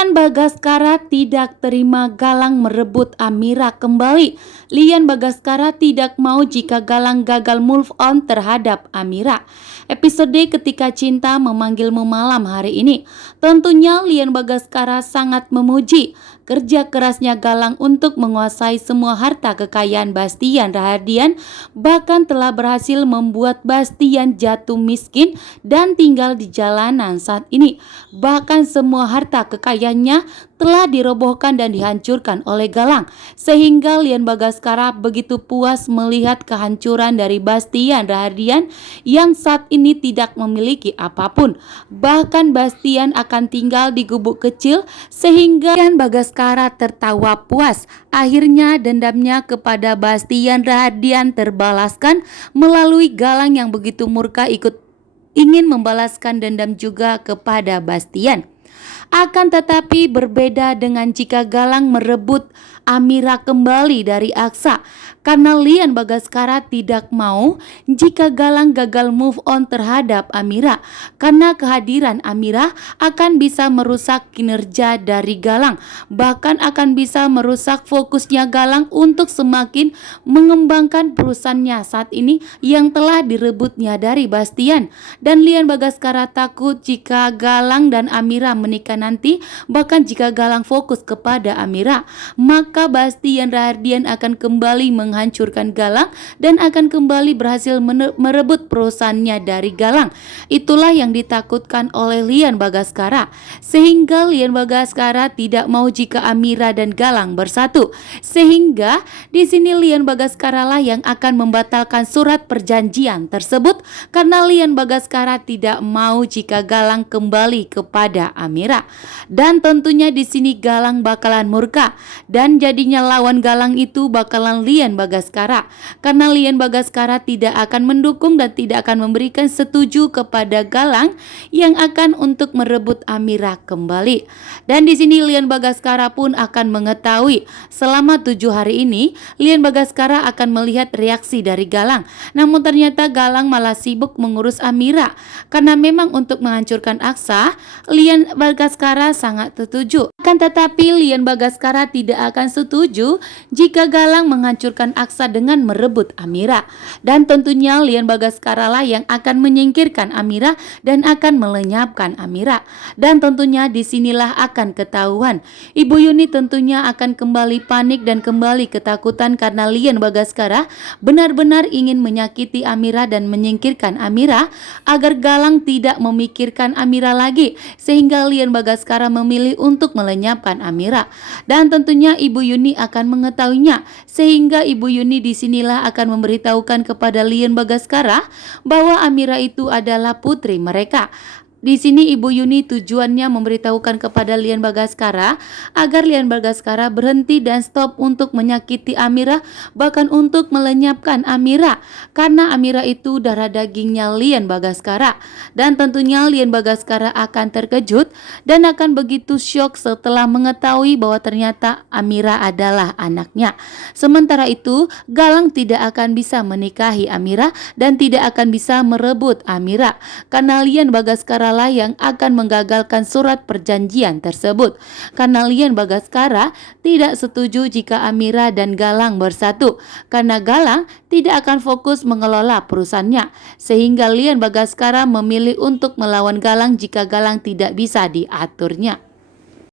Lian Bagaskara tidak terima Galang merebut Amira kembali. Lian Bagaskara tidak mau jika Galang gagal move on terhadap Amira. Episode Ketika Cinta Memanggilmu malam hari ini. Tentunya Lian Bagaskara sangat memuji kerja kerasnya Galang untuk menguasai semua harta kekayaan Bastian Rahardian, bahkan telah berhasil membuat Bastian jatuh miskin dan tinggal di jalanan saat ini. Bahkan semua harta kekayaannya telah dirobohkan dan dihancurkan oleh Galang, sehingga Lian Bagaskara begitu puas melihat kehancuran dari Bastian Rahardian yang saat ini tidak memiliki apapun. Bahkan Bastian akan tinggal di gubuk kecil, sehingga Lian Bagaskara tertawa puas. Akhirnya dendamnya kepada Bastian Rahardian terbalaskan melalui Galang yang begitu murka ingin membalaskan dendam juga kepada Bastian. Akan tetapi berbeda dengan jika Galang merebut Amira kembali dari Aksa, karena Lian Bagaskara tidak mau jika Galang gagal move on terhadap Amira, karena kehadiran Amira akan bisa merusak kinerja dari Galang, bahkan akan bisa merusak fokusnya Galang untuk semakin mengembangkan perusahaannya saat ini yang telah direbutnya dari Bastian. Dan Lian Bagaskara takut jika Galang dan Amira menikah nanti, bahkan jika Galang fokus kepada Amira, maka Bastian Rahardian akan kembali menghancurkan Galang dan akan kembali berhasil merebut perusahaannya dari Galang. Itulah yang ditakutkan oleh Lian Bagaskara, sehingga Lian Bagaskara tidak mau jika Amira dan Galang bersatu. Sehingga di sini Lian Bagaskara lah yang akan membatalkan surat perjanjian tersebut, karena Lian Bagaskara tidak mau jika Galang kembali kepada Amira. Dan tentunya di sini Galang bakalan murka, dan jadinya lawan Galang itu bakalan Lian Bagaskara, karena Lian Bagaskara tidak akan mendukung dan tidak akan memberikan setuju kepada Galang yang akan untuk merebut Amira kembali. Dan di sini Lian Bagaskara pun akan mengetahui selama 7 hari ini Lian Bagaskara akan melihat reaksi dari Galang. Namun ternyata Galang malah sibuk mengurus Amira, karena memang untuk menghancurkan Aksa, Lian Bagaskara sangat setuju. Akan tetapi Lian Bagaskara tidak akan setuju jika Galang menghancurkan Aksa dengan merebut Amira. Dan tentunya Lian Bagaskara lah yang akan menyingkirkan Amira dan akan melenyapkan Amira. Dan tentunya disinilah akan ketahuan. Ibu Yuni tentunya akan kembali panik dan kembali ketakutan, karena Lian Bagaskara benar-benar ingin menyakiti Amira dan menyingkirkan Amira agar Galang tidak memikirkan Amira lagi, sehingga Lian Bagaskara memilih untuk melenyapkan Amira. Dan tentunya Ibu Yuni akan mengetahuinya, sehingga Ibu Yuni disinilah akan memberitahukan kepada Lian Bagaskara bahwa Amira itu adalah putri mereka. Di sini Ibu Yuni tujuannya memberitahukan kepada Lian Bagaskara agar Lian Bagaskara berhenti dan stop untuk menyakiti Amira, bahkan untuk melenyapkan Amira, karena Amira itu darah dagingnya Lian Bagaskara. Dan tentunya Lian Bagaskara akan terkejut dan akan begitu syok setelah mengetahui bahwa ternyata Amira adalah anaknya. Sementara itu Galang tidak akan bisa menikahi Amira dan tidak akan bisa merebut Amira, karena Lian Bagaskara lah yang akan menggagalkan surat perjanjian tersebut, karena Lian Bagaskara tidak setuju jika Amira dan Galang bersatu, karena Galang tidak akan fokus mengelola perusahaannya, sehingga Lian Bagaskara memilih untuk melawan Galang jika Galang tidak bisa diaturnya.